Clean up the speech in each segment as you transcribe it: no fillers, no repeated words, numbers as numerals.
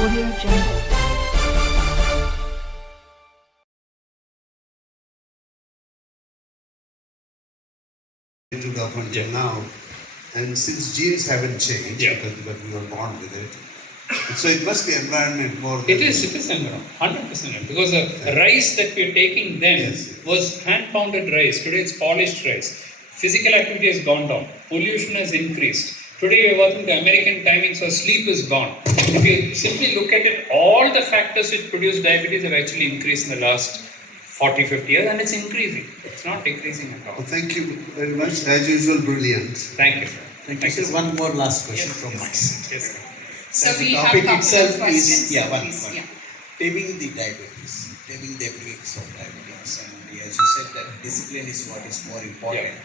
Audio Jungle. To government till now, and since genes haven't changed, because we were born with it, so it must be environment more than... It is environment, 100%. Because the rice that we are taking then was hand-pounded rice. Today it's polished rice. Physical activity has gone down. Pollution has increased. Today we are working to American timing, so sleep is gone. If you simply look at it, all the factors which produce diabetes have actually increased in the last 40, 50 years, and it's increasing. It's not decreasing at all. Well, thank you very much. As usual, brilliant. Thank you, sir. Thank you, sir. One more last question from my side. Yes, sir. So The we have topic couple itself of questions. is one. Yeah. Taming the diabetes, taming the epidemics of diabetes, and as you said, that discipline is what is more important.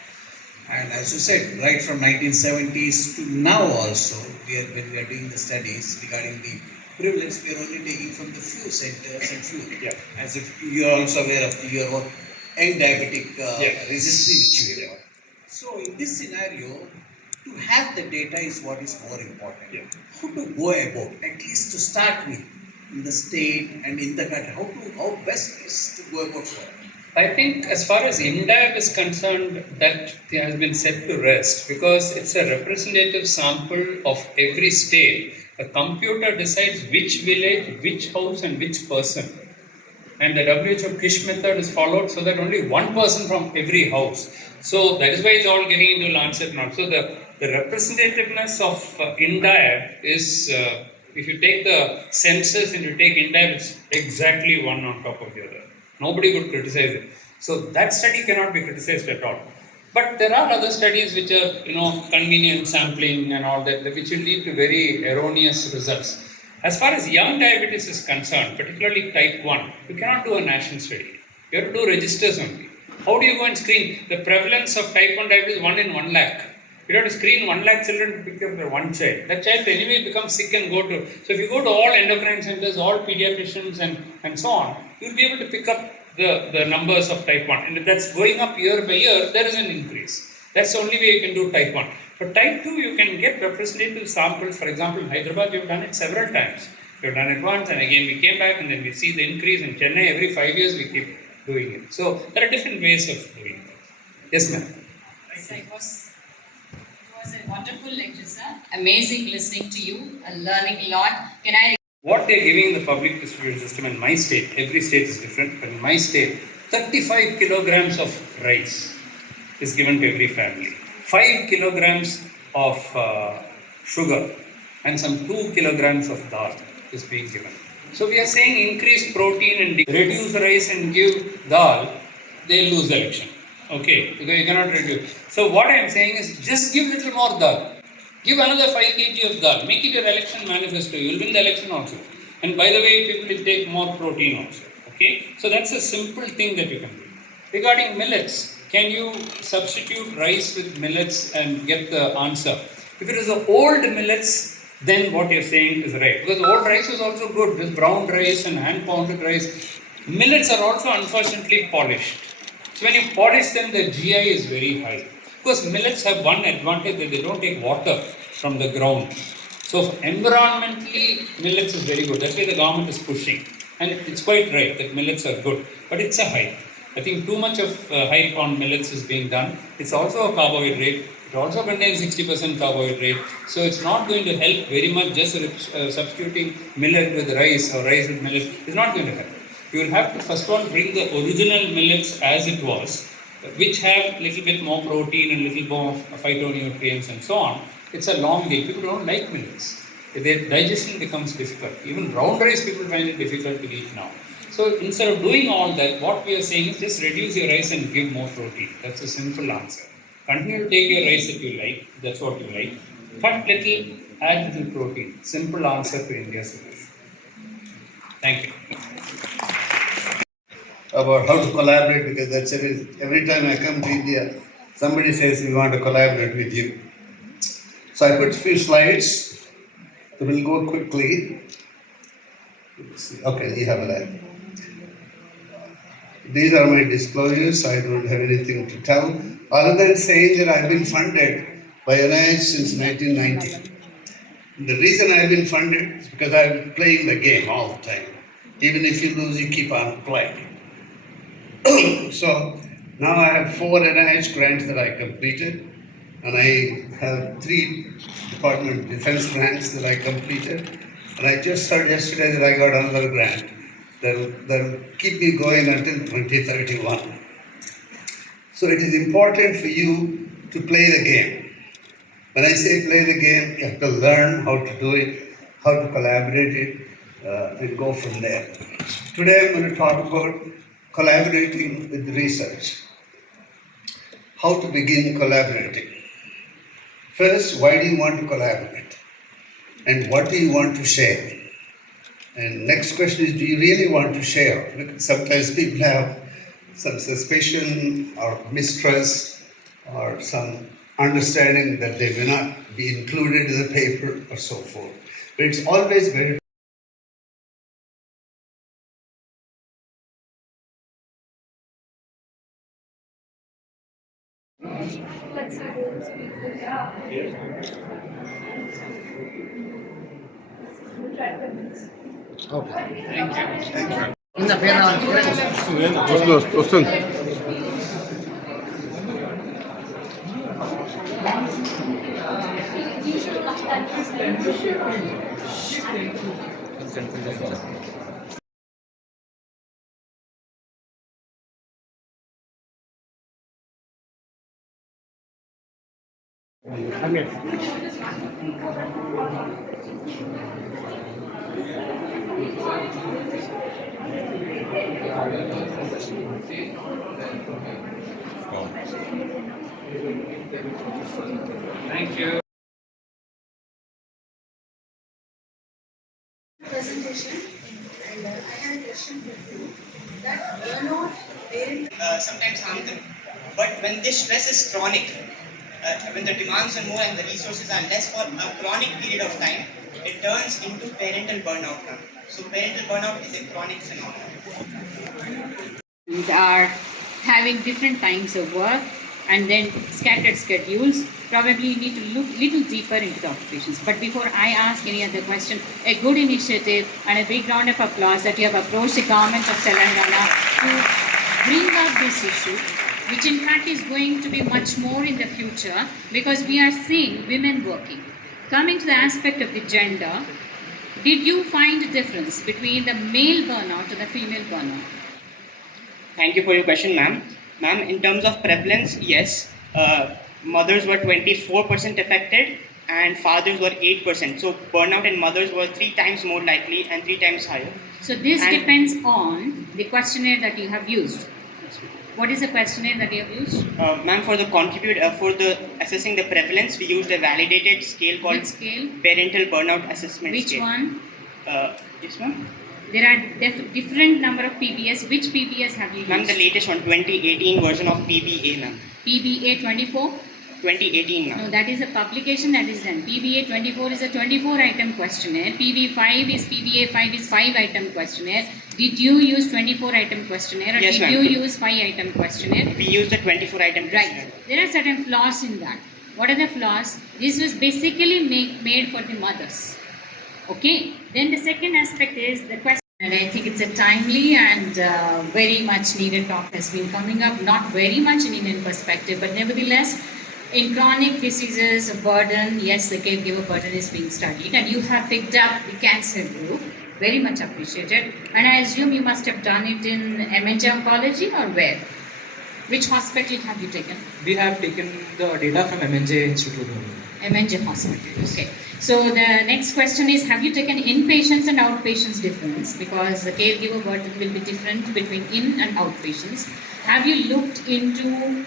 And as you said, right from 1970s to now also, when we are doing the studies regarding the prevalence, we are only taking from the few centers and few. As if you are also aware of your own young diabetic registry which you have. So in this scenario, to have the data is what is more important. How to go about, at least to start with, in the state and in the country, how best is to go about for it? I think as far as INDAB is concerned, that has been set to rest because it's a representative sample of every state. A computer decides which village, which house and which person. And the WHO KISH method is followed so that only one person from every house. So that is why it's all getting into Lancet now. So the representativeness of INDAB is, if you take the census and you take INDAB, it's exactly one on top of the other. Nobody could criticize it. So that study cannot be criticized at all. But there are other studies which are, convenient sampling and all that, which will lead to very erroneous results. As far as young diabetes is concerned, particularly type 1, you cannot do a national study. You have to do registers only. How do you go and screen? The prevalence of type 1 diabetes is 1 in 1 lakh. You have to screen 1 lakh children to pick up for one child. That child anyway becomes sick and go to... So if you go to all endocrine centers, all pediatricians and so on, you'll be able to pick up the numbers of type 1. And if that's going up year by year, there is an increase. That's the only way you can do type 1. For type 2, you can get representative samples. For example, in Hyderabad, we've done it several times. We've done it once and again we came back and then we see the increase. In Chennai, every 5 years we keep doing it. So there are different ways of doing it. Yes, ma'am. So it was a wonderful lecture, sir. Amazing listening to you and learning a lot. What they're giving in the public distribution system in my state, every state is different, but in my state, 35 kilograms of rice is given to every family. 5 kilograms of sugar and some 2 kilograms of dal is being given. So we are saying increase protein and reduce rice and give dal, they lose the election. Okay, because you cannot reduce. So what I am saying is just give little more dal. Give another 5 kg of dal. Make it your election manifesto. You will win the election also. And by the way, people will take more protein also. Okay? So that's a simple thing that you can do. Regarding millets, can you substitute rice with millets and get the answer? If it is the old millets, then what you're saying is right. Because old rice is also good. This brown rice and hand-pounded rice. Millets are also unfortunately polished. So when you polish them, the GI is very high. Because millets have one advantage that they don't take water from the ground. So environmentally, millets is very good. That's why the government is pushing. And it's quite right that millets are good. But it's a hype. I think too much of hype on millets is being done. It's also a carbohydrate. It also contains 60% carbohydrate. So it's not going to help very much just substituting millet with rice or rice with millet. It's not going to help. You will have to first of all bring the original millets as it was, which have little bit more protein and little more phytonutrients and so on. It's a long day. People don't like millets. Their digestion becomes difficult. Even brown rice, people find it difficult to eat now. So instead of doing all that, what we are saying is just reduce your rice and give more protein. That's a simple answer. Continue to take your rice that you like. That's what you like. Cut little, add little protein. Simple answer to India's solution. Thank you. About how to collaborate, because that's every time I come to India, somebody says we want to collaborate with you. So I put a few slides that will go quickly. Okay, you have that. These are my disclosures. I don't have anything to tell other than saying that I've been funded by NIH since 1990. The reason I've been funded is because I'm playing the game all the time. Even if you lose, you keep on playing. So now I have 4 NIH grants that I completed, and I have 3 Department of Defense grants that I completed. And I just heard yesterday that I got another grant that'll keep me going until 2031. So it is important for you to play the game. When I say play the game, you have to learn how to do it, how to collaborate it, and go from there. Today I'm going to talk about collaborating with research. How to begin collaborating. First, why do you want to collaborate? And what do you want to share? And next question is, do you really want to share? Because sometimes people have some suspicion or mistrust or some understanding that they may not be included in the paper or so forth. But it's always very వస్తుంది Thank you. Presentation, and I had a question for you. That burnout parent sometimes harm them. But when this stress is chronic, when the demands are more and the resources are less for a chronic period of time, it turns into parental burnout now. So parental burnout is a chronic phenomenon. Are having different times of work and then scattered schedules. Probably you need to look little deeper into the occupations. But before I ask any other question, a good initiative and a big round of applause that you have approached the government of Telangana to bring up this issue, which in fact is going to be much more in the future because we are seeing women working. Coming to the aspect of the gender, did you find a difference between the male burnout and the female burnout? Thank you for your question, ma'am. Ma'am, in terms of prevalence, yes, mothers were 24% affected and fathers were 8%. So burnout in mothers were 3 times more likely and 3 times higher. So this depends on the questionnaire that you have used. What is the questionnaire that you have used? Ma'am, for the assessing the prevalence, we used a validated scale called Which scale? Parental Burnout Assessment Which Scale. one? Yes, ma'am. There are different number of PBS. Which PBS have you used? Ma'am, the latest one, 2018 version of PBA, ma'am. PBA 24? 2018, ma'am. No, that is a publication that is done. PBA 24 is a 24-item questionnaire. PB5 is 5-item questionnaire. Did you use 24-item questionnaire or Yes, did ma'am. you use 5-item questionnaire? We used the 24-item questionnaire. Right. There are certain flaws in that. What are the flaws? This was basically made for the mothers. Okay. Then the second aspect is the question. And I think it's a timely and very much needed talk has been coming up. Not very much in Indian perspective, but nevertheless, in chronic diseases, a burden, yes, the caregiver burden is being studied, and you have picked up the cancer group. Very much appreciated. And I assume you must have done it in MNJ Oncology or where? Which hospital have you taken? We have taken the data from MNJ Institute. MNJ Hospital. Okay. So the next question is, have you taken inpatients and outpatients difference? Because the caregiver burden will be different between in and outpatients. Have you looked into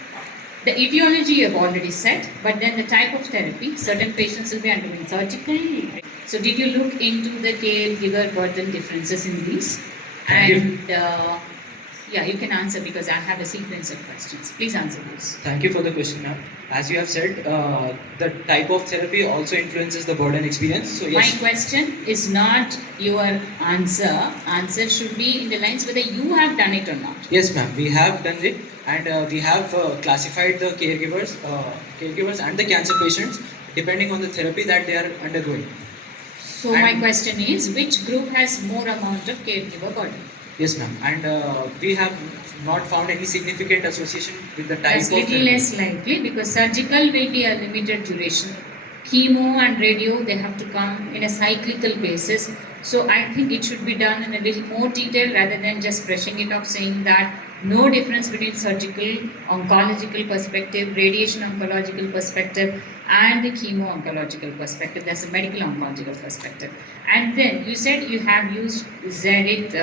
the etiology you have already said, but then the type of therapy? Certain patients will be undergoing surgical. So did you look into the caregiver burden differences in these? And yeah, you can answer because I have a sequence of questions. Please answer this. Thank you for the question, ma'am. As you have said, the type of therapy also influences the burden experience. So yes. My question is not your answer. Answer should be in the lines whether you have done it or not. Yes, ma'am. We have done it, and we have classified the caregivers and the cancer patients depending on the therapy that they are undergoing. So my question is, which group has more amount of caregiver burden? Yes, ma'am. And we have not found any significant association with the type That's of little therapy. less likely because surgical will be a limited duration. Chemo and radio, they have to come in a cyclical basis. So I think it should be done in a little more detail rather than just brushing it off, saying that no difference between surgical, oncological perspective, radiation oncological perspective, and the chemo oncological perspective. That's a medical oncological perspective. And then you said you have used ZIT,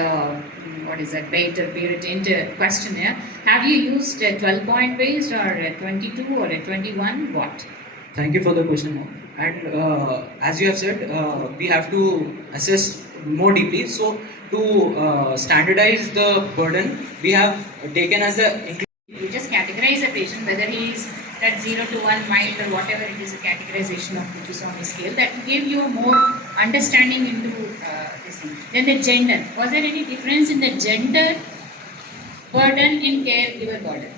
what is that, weight or period questionnaire. Have you used a 12-point based or a 22 or a 21? What? Thank you for the question, ma'am. And as you have said, we have to assess more deeply. So to standardize the burden, we have taken as a You just categorize a patient whether he is that 0 to 1 mild or whatever it is, a categorization of Kutusami scale that will give you more understanding into this thing. Then the gender. Was there any difference in the gender burden in caregiver burden?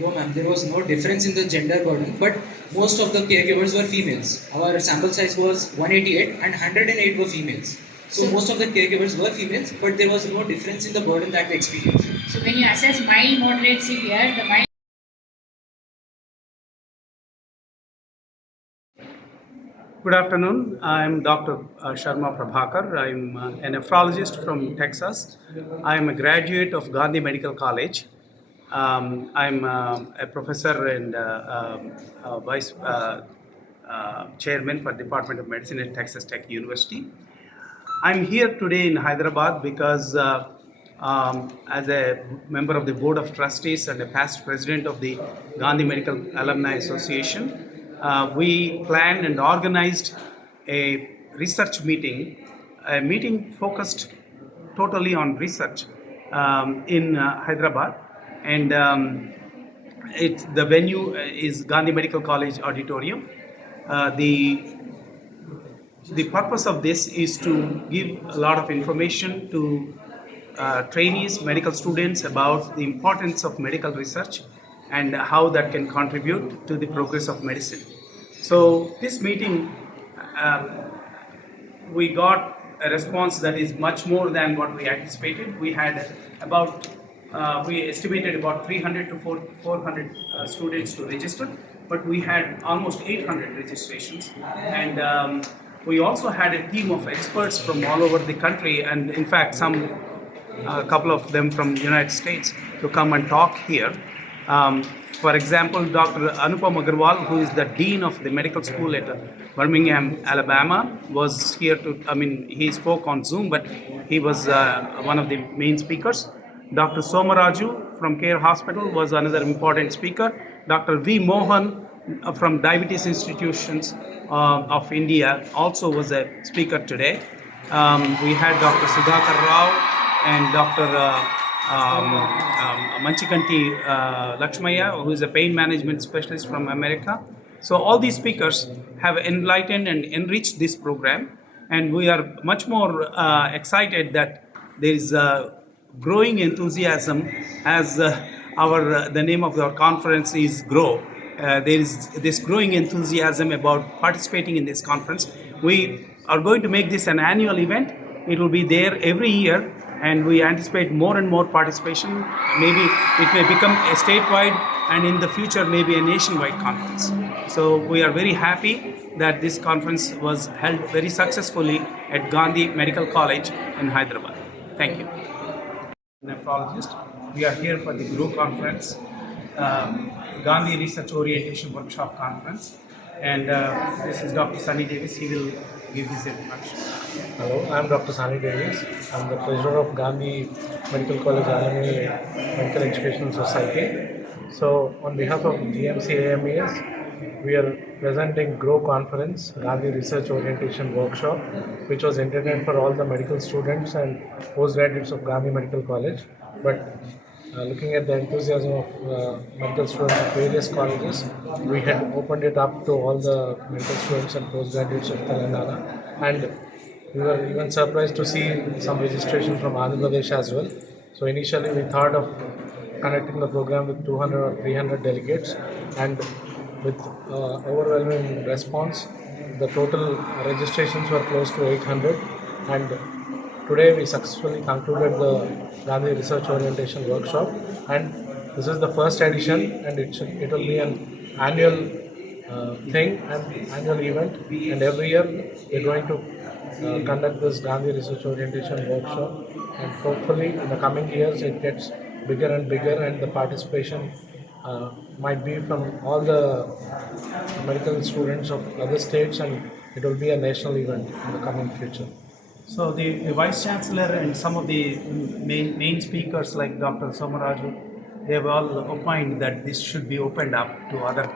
No, ma'am, there was no difference in the gender burden, but most of the caregivers were females. Our sample size was 188 and 108 were females. So most of the caregivers were females, but there was no difference in the burden that they experienced. So when you assess mild, moderate, severe, the mild. Good afternoon. I'm Dr. Sharma Prabhakar. I'm a nephrologist from Texas. I'm a graduate of Gandhi Medical College. I'm a professor and vice chairman for Department of Medicine at Texas Tech University. I'm here today in Hyderabad because as a member of the Board of Trustees and a past president of the Gandhi Medical Alumni Association, we planned and organized a research meeting, a meeting focused totally on research in Hyderabad. And the venue is Gandhi Medical College Auditorium. The purpose of this is to give a lot of information to trainees, medical students about the importance of medical research and how that can contribute to the progress of medicine. So this meeting, we got a response that is much more than what we anticipated. We had we estimated about 300 to 400 students to register, but we had almost 800 registrations. And we also had a team of experts from all over the country, and in fact, a couple of them from the United States to come and talk here. For example, Dr. Anupam Agarwal, who is the Dean of the Medical School at Birmingham, Alabama, was here he spoke on Zoom, but he was one of the main speakers. Dr. Somaraju from Care Hospital was another important speaker. Dr. V. Mohan from Diabetes Institutions of India also was a speaker today. We had Dr. Sudhakar Rao and Dr. Manchikanti Lakshmaya, who is a pain management specialist from America. So all these speakers have enlightened and enriched this program, and we are much more excited that there is growing enthusiasm as the name of our conference is GROW. There is this growing enthusiasm about participating in this conference. We are going to make this an annual event. It will be there every year, and we anticipate more and more participation. Maybe it may become a statewide, and in the future maybe a nationwide conference. So we are very happy that this conference was held very successfully at Gandhi Medical College in Hyderabad. Thank you. Nephrologist. We are here for the GROW conference, Gandhi Research Orientation Workshop Conference, and this is Dr. Sunny Davis. He will give his introduction. Hello, I am Dr. Sunny Davis. I am the president of Gandhi Medical College Alumni Medical Educational Society. So, on behalf of GMC AMES, we are presenting GROW Conference, Gandhi Research Orientation Workshop, which was intended for all the medical students and postgraduates of Gandhi Medical College. But looking at the enthusiasm of medical students of various colleges, we had opened it up to all the medical students and postgraduates of Telangana. And we were even surprised to see some registration from Andhra Pradesh as well. So initially we thought of conducting the program with 200 or 300 delegates, and with overwhelming response, the total registrations were close to 800, and today we successfully concluded the Gandhi Research Orientation Workshop, and this is the first edition, and it will be an annual thing and annual event, and every year we're going to conduct this Gandhi Research Orientation Workshop, and hopefully in the coming years it gets bigger and bigger, and the participation might be from all the medical students of other states, and it will be a national event in the coming future. So the Vice Chancellor and some of the main speakers like Dr. Somaraju, they have all opined that this should be opened up to other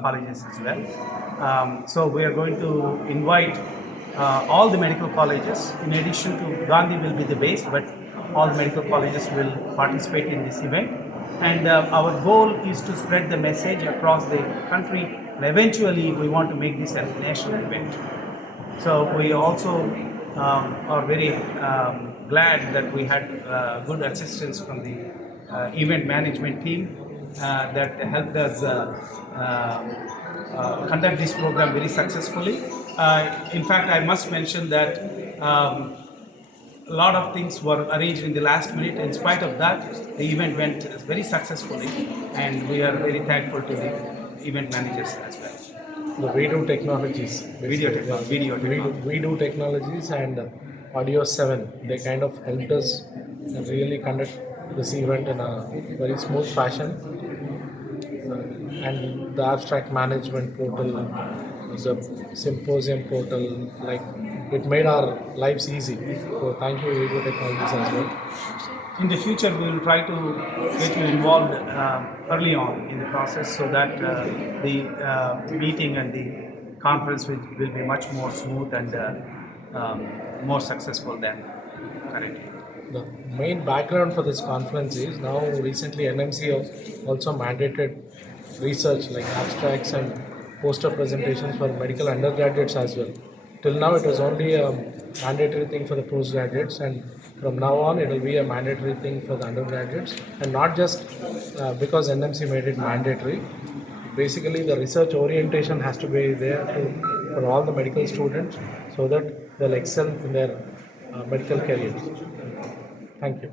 colleges as well. So we are going to invite all the medical colleges. In addition to Gandhi will be the base, but all the medical colleges will participate in this event. And our goal is to spread the message across the country, and eventually we want to make this a national event. So we also are very glad that we had good assistance from the event management team that helped us conduct this program very successfully. In fact, I must mention that a lot of things were arranged in the last minute. In spite of that, the event went very successfully, and we are very thankful to the event managers as well. The video technologies. Video technology. We do technologies and Audio 7. They kind of helped us really conduct this event in a very smooth fashion. And the abstract management portal, the symposium portal, like it made our lives easy. So thank you, video technologies as well. In the future, we will try to get you involved early on in the process so that the meeting and the conference will be much more smooth and more successful than currently. The main background for this conference is now recently NMC have also mandated research like abstracts and poster presentations for medical undergraduates as well. Till now it was only a mandatory thing for the postgraduates, and from now on it will be a mandatory thing for the undergraduates, and not just because NMC made it mandatory. Basically the research orientation has to be there for all the medical students so that they'll excel in their medical careers. Thank you.